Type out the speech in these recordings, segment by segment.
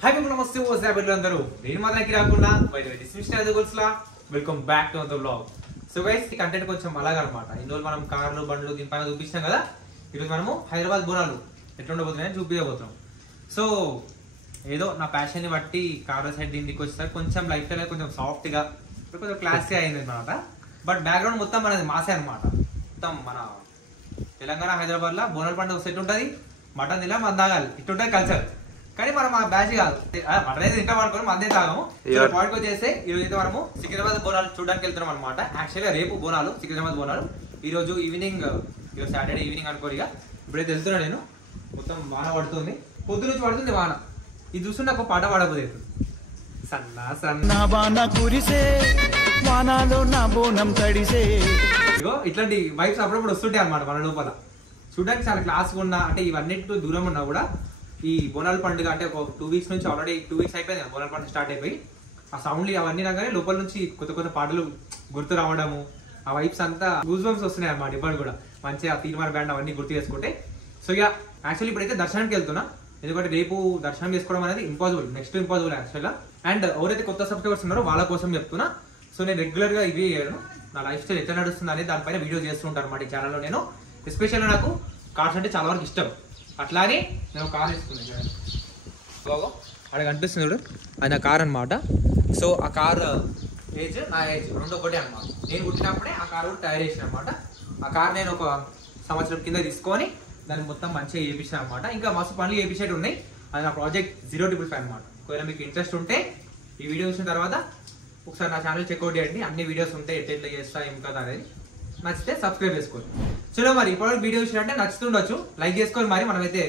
Hi people, namaste. What's up, everyone? నేను మాత్రానికి రాకుండా బయట డిస్మిషన్ అయితే గోల్స్లా welcome back to the vlog. So guys ఈ కంటెంట్ కొంచెం అలాగనమాట. ఇన్ని రోజులు మనం కార్లు బండ్లు దీని పైన చూపించాం కదా. ఈరోజు మనము హైదరాబాద్ బోనాలు ఎట్లా ఉండబోతున్నాయని చూపించబోతున్నాం. సో ఏదో నా ప్యాషన్ ని బట్టి కార్ సైడ్ దీనికి వచ్చేసరికి కొంచెం లైఫ్ స్టైల్ కొంచెం సాఫ్ట్ గా కొంచెం క్లాసీ అయింది అనమాట. బట్ బ్యాక్గ్రౌండ్ మొత్తం మనది మాసే అనమాట. మొత్తం మన తెలంగాణ హైదరాబాద్ లో బోనాల పండుగ సెట్ ఉంటుంది. మటన్ తిలా మన తాగాలి ఇట్టుంటుంది కల్చర్. కానీ మనం ఆ బ్యాచ్ కాదు, మటన్ అయితే తింటాం అనుకోని మందే తాగము. పాయింట్ వచ్చేసి ఈరోజు అయితే మనము సికింద్రాబాద్ బోనాలు చూడడానికి వెళ్తున్నాం అనమాట. యాక్చువల్గా రేపు బోనాలు సికింద్రాబాద్ బోనాలు. ఈ రోజు ఈవినింగ్, ఈరోజు సాటర్డే ఈవినింగ్ అనుకోరిగా ఇప్పుడైతే వెళ్తున్నా నేను. మొత్తం వాన పడుతుంది, పొద్దు నుంచి పడుతుంది వాన. ఇది చూస్తుంటే నాకు పాట పాడబోదు. సన్నా సన్నా వాన కురిసే వానాలో నా బోనం తడిసే. ఇగో ఇట్లాంటి వైబ్స్ అప్పుడప్పుడు వస్తుంటాయి అనమాట మన లోపల. చూడడానికి చాలా క్లాస్గా ఉన్నా, అంటే ఇవన్నిటి దూరం ఉన్నా కూడా ఈ బోనాల పండుగ అంటే ఒక 2 వీక్స్ నుంచి ఆల్రెడీ 2 వీక్స్ అయిపోయింది కదా బోనాల పండుగ స్టార్ట్ అయిపోయి. ఆ సౌండ్లు అవన్నీ రాగానే లోపల నుంచి కొత్త కొత్త పాటలు గుర్తు రావడము, ఆ వైబ్స్ అంతా గూస్ బంప్స్ వస్తున్నాయి అనమాట. ఇప్పుడు కూడా మంచిగా తీర్మార్ బ్యాండ్ అవన్నీ గుర్తు చేసుకుంటే. సో ఇక యాక్చువల్లీ ఇప్పుడైతే దర్శనానికి వెళ్తున్నా, ఎందుకంటే రేపు దర్శనం చేసుకోవడం అనేది ఇంపాసిబుల్, నెక్స్ట్ ఇంపాసిబుల్ యాక్చువల్గా. అండ్ ఎవరైతే కొత్త సబ్స్క్రైబర్స్ ఉన్నారో వాళ్ళ కోసం చెప్తున్నా. సో నేను రెగ్యులర్గా ఇవి చేయను, నా లైఫ్ స్టైల్ ఎట్లా నడుస్తుంది అనేది దానిపైన వీడియో చేస్తుంటాను అనమాట ఈ ఛానల్లో. నేను ఎస్పెషల్గా నాకు కార్స్ అంటే చాలా వరకు ఇష్టం. అట్లానే నేను కార్ వేసుకున్నాను, అక్కడ కనిపిస్తుంది అది నా కార్ అనమాట. సో ఆ కార్ ఏజ్ నా ఏజ్ రెండు ఒకటే అనమాట. నేను పుట్టినప్పుడే ఆ కార్ కూడా తయారు చేసిన అనమాట. ఆ కార్ నేను ఒక సంవత్సరం కింద తీసుకొని దాన్ని మొత్తం మంచిగా చేయించాను అనమాట. ఇంకా మస్తు పనులు చేయించేటి ఉన్నాయి. అది నా ప్రాజెక్ట్ 055 అనమాట. ఒకవేళ మీకు ఇంట్రెస్ట్ ఉంటే ఈ వీడియో చూసిన తర్వాత ఒకసారి నా ఛానల్ చెక్అవుట్ చేయండి. అన్ని వీడియోస్ ఉంటాయి, ఎట్లా చేస్తా ఏం కదా అనేది. నచ్చితే సబ్స్క్రైబ్ చేసుకోండి. చలో మరి ఇప్పుడు వీడియో చూసినట్టే నచ్చుతుండొచ్చు, లైక్ చేసుకొని మరి మనమైతే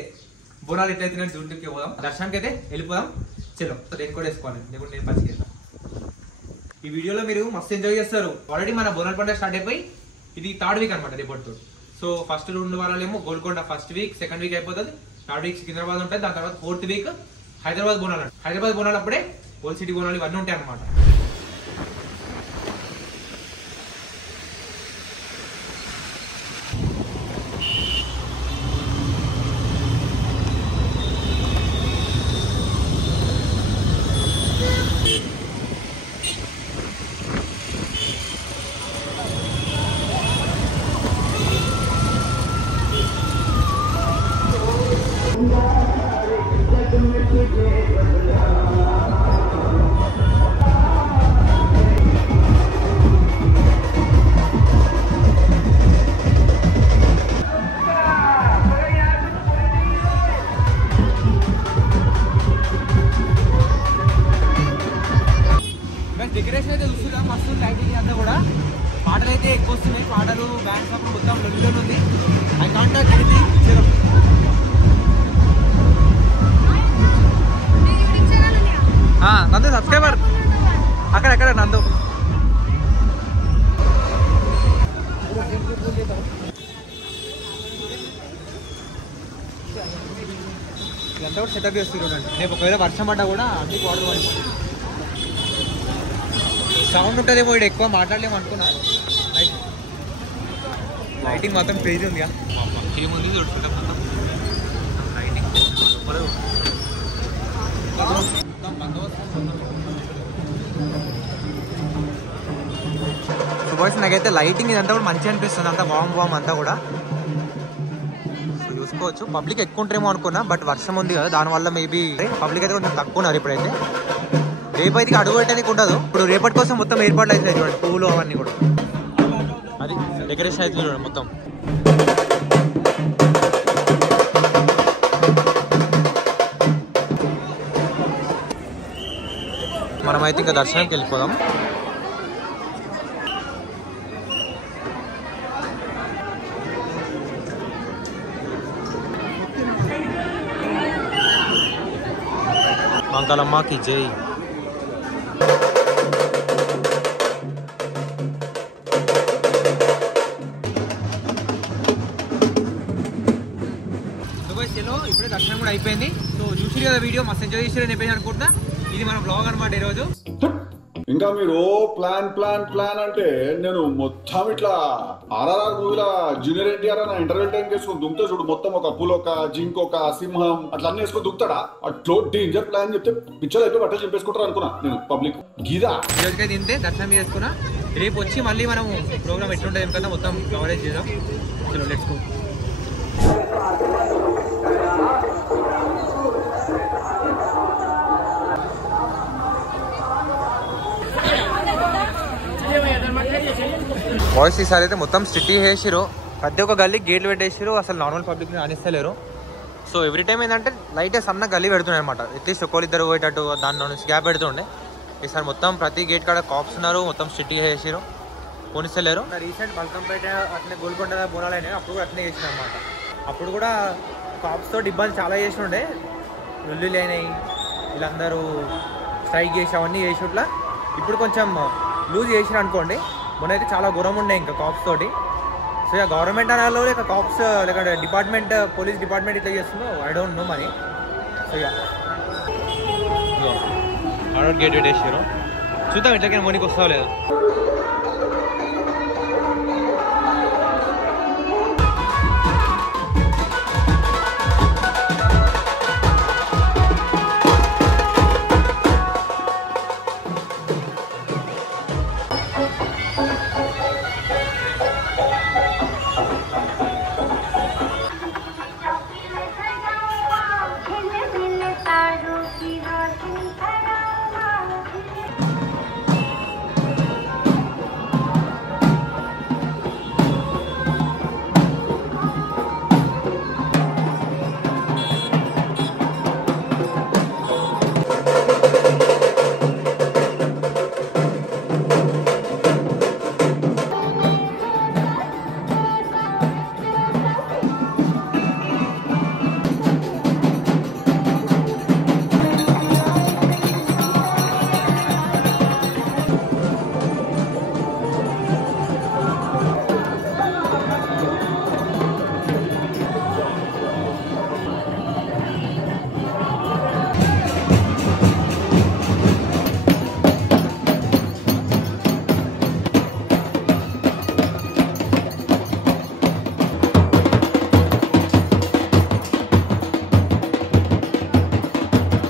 బోనాలు ఎట్లయితే జూన్కి పోదాం, దర్శనానికి అయితే వెళ్ళిపోదాం. చలో నేను కూడా వేసుకోవాలి, లేకుంటే నేను పచ్చి చేస్తాను. ఈ వీడియోలో మీరు మస్తు ఎంజాయ్ చేస్తారు. ఆల్రెడీ మన బోనాల పండుగ స్టార్ట్ అయిపోయి ఇది 3rd వీక్ అనమాట రేపటితో. సో ఫస్ట్ 2 వారాలేమో Golconda first week, second week అయిపోతుంది. 3rd వీక్ సికింద్రాబాద్ ఉంటుంది. దాని తర్వాత 4th వీక్ హైదరాబాద్ బోనాలు. హైదరాబాద్ బోనాలు అప్పుడే ఓల్డ్ సిటీ బోనాలు ఇవన్నీ ఉంటాయి అనమాట. డెకరేషన్ అయితే చూస్తున్నా, మస్తు లైటింగ్ అంతా కూడా. పాటలు అయితే ఎక్కువ వస్తున్నాయి, పాటలు బ్యాండ్ సప్పుడు మొత్తం లొల్లిలో ఉంది. ఐ కాంటాక్ట్ ఇది నందు సబ్స్క్రైబర్ అక్కడ నందు. ఇదంతా కూడా సెటప్ చేస్తున్నారు. రేపు ఒకవేళ వర్షం పడ్డా కూడా అన్ని వాటర్ పడిపోతుంది. సౌండ్ ఉంటుందేమో, ఇక్కడ ఎక్కువ మాట్లాడలేము అనుకున్నా. లైటింగ్ మాత్రం క్రేజీ ఉంది. ఏముంది చూడుకుంటా మొత్తం లైటింగ్. సో బాయ్స్ నాకైతే లైటింగ్ ఇదంతా కూడా మంచిగా అనిపిస్తుంది. అంతా బామ్ అంతా కూడా. సో చూసుకోవచ్చు, పబ్లిక్ ఎక్కువ ఉంటారేమో అనుకున్నా, బట్ వర్షం ఉంది కదా దానివల్ల మేబీ పబ్లిక్ అయితే కొంచెం తక్కువ ఉన్నారు ఇప్పుడైతే. రేపటికి అడుగు పెట్టడానికి ఉండదు. ఇప్పుడు రేపటి కోసం మొత్తం ఏర్పాట్లు అవుతాయి చూడండి, పూలు అవన్నీ కూడా. అది డెకరేషన్ అవుతుంది చూడండి మొత్తం. మనమైతే ఇంకా దర్శనానికి వెళ్ళిపోదాం. మంగళమ్మకి జై. ఇప్పుడే దర్శనం కూడా అయిపోయింది. సో చూసి కదా వీడియో మస్తు ఎంజాయ్ చేసి చెప్పేసి అనుకుంటా. ఇది మన బ్లాగ్ అనమాట ఈరోజు. ఇంకా మీరు ప్లాన్ ప్లాన్ ప్లాన్ అంటే నేను మొత్తం ఇట్లా RRR మూవీలో జూనియర్ ఎన్టీఆర్ అన్న ఇంటర్వెల్ టైం వేసుకొని దుంకుతా చూడు, మొత్తం ఒక పులొక జింకొక సింహం అట్లా అన్ని వేసుకొని దుక్కుతాడా. అట్లో డేంజర్ ప్లాన్ చెప్తే పిచ్చర్ అయితే బట్టలు చింపేసుకుంటారు అనుకున్నా నేను. పబ్లిక్ గీదా ఈరోజుకైతే తింటే దర్శనం చేసుకున్నా. రేపు వచ్చి మళ్ళీ మనం ప్రోగ్రామ్ ఎట్లుంటుంది ఏమిటో మొత్తం కవరేజ్ చేద్దాం. చలో లెట్స్ గో. బాయ్స్ ఈసారి అయితే మొత్తం స్ట్రిక్ట్ చేసిరు. ప్రతి ఒక్క గల్లీ గేట్లు పెట్టేసారు. అసలు నార్మల్ పబ్లిక్ని రానిస్తలేరు. సో ఎవ్రీ టైం ఏంటంటే లైట్ సన్న గల్లీ పెడుతున్నాయి అనమాట. అట్లీస్ట్ ఒక్కోళ్ళిద్దరు పోయేటట్టు దాంట్లో నుంచి గ్యాప్ పెడుతుండే. ఈసారి మొత్తం ప్రతి గేట్ కాడ కాప్స్ ఉన్నారు. మొత్తం స్ట్రిక్ట్ చేసిరు, పోనిస్తలేరు. రీసెంట్ బల్కంపేట అట్లనే గోల్కొండ బోనాలు అయినాయి, అప్పుడు కూడా అట్లనే చేసిన అనమాట. అప్పుడు కూడా కాప్స్ తోటి ఇబ్బంది చాలా చేసి ఉండే. లొల్లులు అయినాయి, వీళ్ళందరూ స్ట్రైక్ చేసి అవన్నీ చేసి ఇట్లా. ఇప్పుడు కొంచెం లూజ్ చేసిరు అనుకోండి. మొన్న అయితే చాలా ఘోరం ఉండే ఇంకా కాప్స్ తోటి. సో ఇక గవర్నమెంట్ అనాలో లేక కాప్స్ లేక డిపార్ట్మెంట్ పోలీస్ డిపార్ట్మెంట్ ఇట్లా చేస్తుందో ఐ డోంట్ నో మరి. సో ఇక ఆర్డర్ గేట్ పెట్టేసారు. చూద్దాం ఇట్లకైనా మోనికి వస్తావా లేదా.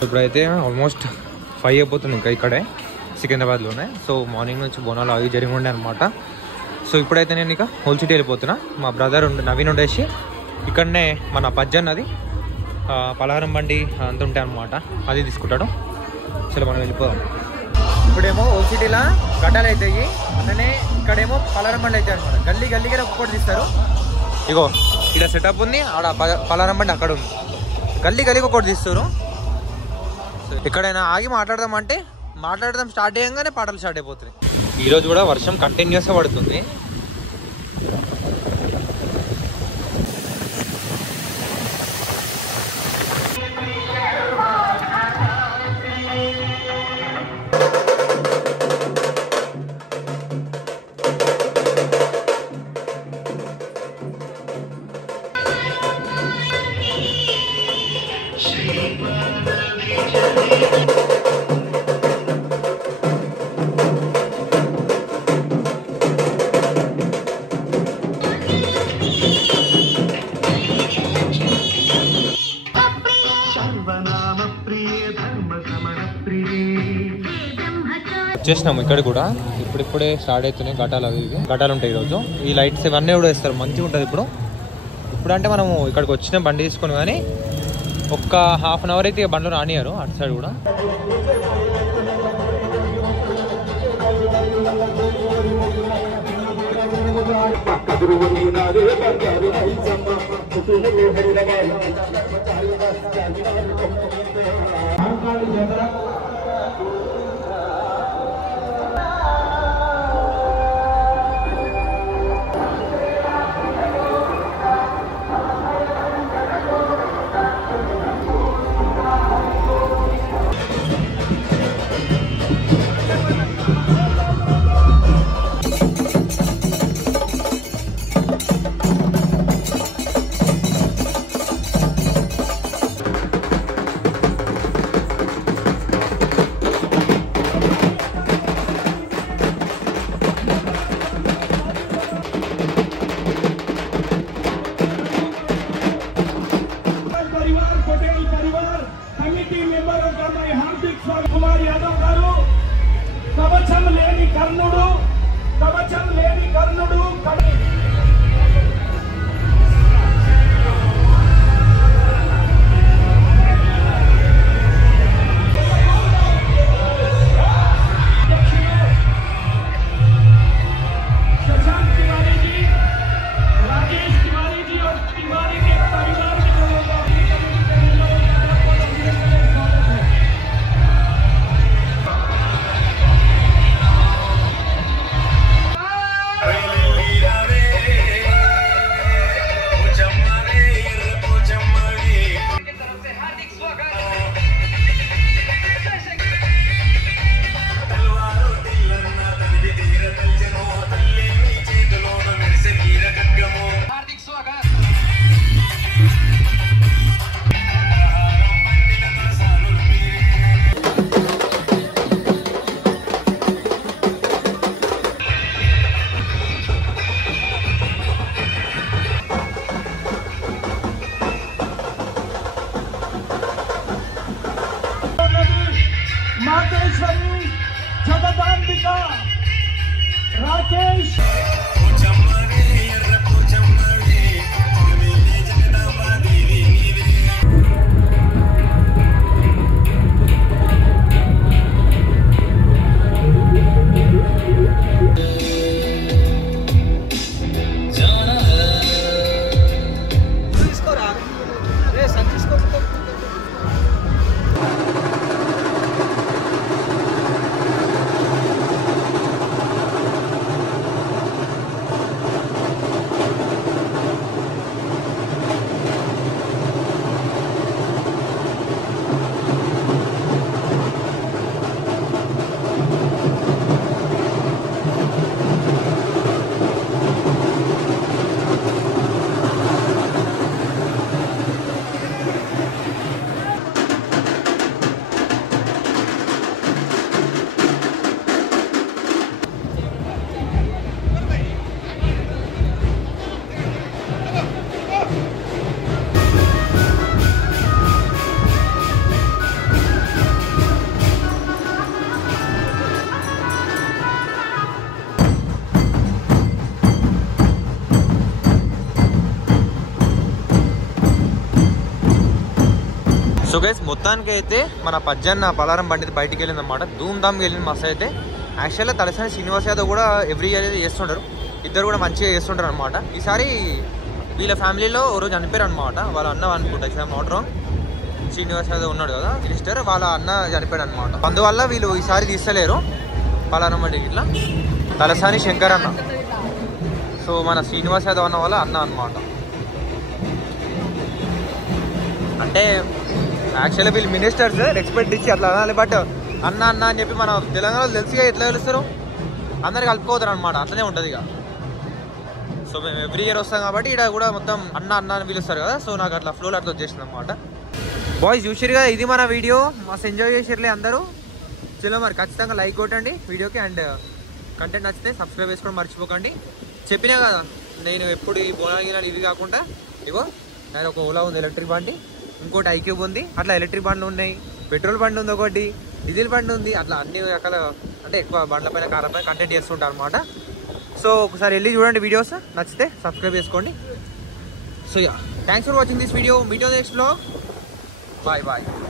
ఇప్పుడైతే ఆల్మోస్ట్ 5 అయిపోతుంది ఇంకా ఇక్కడే సికింద్రాబాద్లోనే. సో మార్నింగ్ నుంచి బోనాలు అవి జరిగి ఉండే అనమాట. సో ఇప్పుడైతే నేను ఇక హోల్ సిటీ వెళ్ళిపోతున్నా. మా బ్రదర్ నవీన్ ఉండేసి ఇక్కడనే మన పజ్జన్నది పలహారం బండి అంత ఉంటాయి అనమాట, అది తీసుకుంటాడు. చలో మనం వెళ్ళిపోదాం. ఇప్పుడేమో హోల్ సిటీలో గడ్డలు అవుతాయి, అట్లనే ఇక్కడేమో పలహారం బండి అవుతాయి అనమాట. గల్లీ గల్లీగా ఒక్కొక్కటి తీస్తారు. ఇగో ఇక్కడ సెటప్ ఉంది, ఆడ పలహారం బండి అక్కడ ఉంది. గల్లీ గల్లీకి ఒక్కటి తీస్తారు. ఎక్కడైనా ఆగి మాట్లాడదాం స్టార్ట్ చేయగానే పాటలు స్టార్ట్ అయిపోతున్నాయి. ఈరోజు కూడా వర్షం కంటిన్యూస్గా పడుతుంది. వచ్చేసినాము ఇక్కడ కూడా. ఇప్పుడిప్పుడే స్టార్ట్ అవుతున్నాయి ఘటాలు. అవి ఘటాలు ఉంటాయి ఈరోజు. ఈ లైట్స్ ఇవన్నీ కూడా వేస్తారు, మంచిగా ఉంటుంది. ఇప్పుడు అంటే మనము ఇక్కడికి వచ్చిన బండి తీసుకొని కానీ ఒక్క హాఫ్ అన్ అవర్ అయితే ఇక బండ్లు రానియారు అటు సైడ్ కూడా. కుమార్ యాదవ్ గారు కవచం లేని కర్ణుడు मातेश्वरी जगदांबिका राकेश సో గైస్ మొత్తానికి అయితే మన పజ్జన్న పలారం బండి బయటికి వెళ్ళింది అనమాట. ధూమ్ ధామ్కి వెళ్ళింది మస్తు. అయితే యాక్చువల్గా తలసాని శ్రీనివాస్ యాదవ్ కూడా ఎవ్రీ ఇయర్ అయితే చేస్తుంటారు. ఇద్దరు కూడా మంచిగా చేస్తుంటారు అనమాట. ఈసారి వీళ్ళ ఫ్యామిలీలో ఓ రోజు చనిపోయారు అనమాట. వాళ్ళ అన్న అనుకుంటా సార్ మోటరం శ్రీనివాస్ యాదవ్ ఉన్నాడు కదా మినిస్టర్, వాళ్ళ అన్న చనిపోయాడు అనమాట. అందువల్ల వీళ్ళు ఈసారి తీస్తలేరు పలారం బండికి. ఇట్లా తలసాని శంకర్ అన్న, సో మన శ్రీనివాస్ యాదవ్ అన్న వాళ్ళ అన్న అనమాట. అంటే యాక్చువల్గా వీళ్ళు మినిస్టర్స్ రెస్పెక్ట్ ఇచ్చి అట్లా అనాలి. బట్ అన్న అన్న అని చెప్పి మన తెలంగాణలో తెలిసిగా ఎట్లా తెలుస్తారు, అందరికి కలుపుకోతారు అనమాట. అట్లనే ఉంటుంది ఇక. సో మేము ఎవ్రీ ఇయర్ వస్తాం కాబట్టి ఇక్కడ కూడా మొత్తం అన్న అన్న అని పిలుస్తారు కదా. సో నాకు అట్లా ఫ్లోలో అట్లా వచ్చేసింది అనమాట. బాయ్స్ చూసిరుగా, ఇది మన వీడియో. మస్తు ఎంజాయ్ చేసిర్లే అందరూ. చలో మరి ఖచ్చితంగా లైక్ కొట్టండి వీడియోకి. అండ్ కంటెంట్ నచ్చితే సబ్స్క్రైబ్ చేసుకోవడం మర్చిపోకండి. చెప్పినా కదా నేను ఎప్పుడు ఈ బోనాలు ఇవి కాకుండా ఇగో నేను ఒక ఓలా ఉంది ఎలక్ట్రిక్ బండి, ఇంకోటి ఐక్యూబ్ ఉంది. అట్లా ఎలక్ట్రిక్ బండ్లు ఉన్నాయి, పెట్రోల్ బండి ఉంది, ఒకటి డీజిల్ బండి ఉంది. అట్లా అన్ని రకాల అంటే ఎక్కువ బండ్ల పైన కార్ పైన కంటెంట్ చేస్తుంటారు అనమాట. సో ఒకసారి వెళ్ళి చూడండి వీడియోస్, నచ్చితే సబ్స్క్రైబ్ చేసుకోండి. So ya, thanks for watching this video. Meet on next vlog. Bye bye.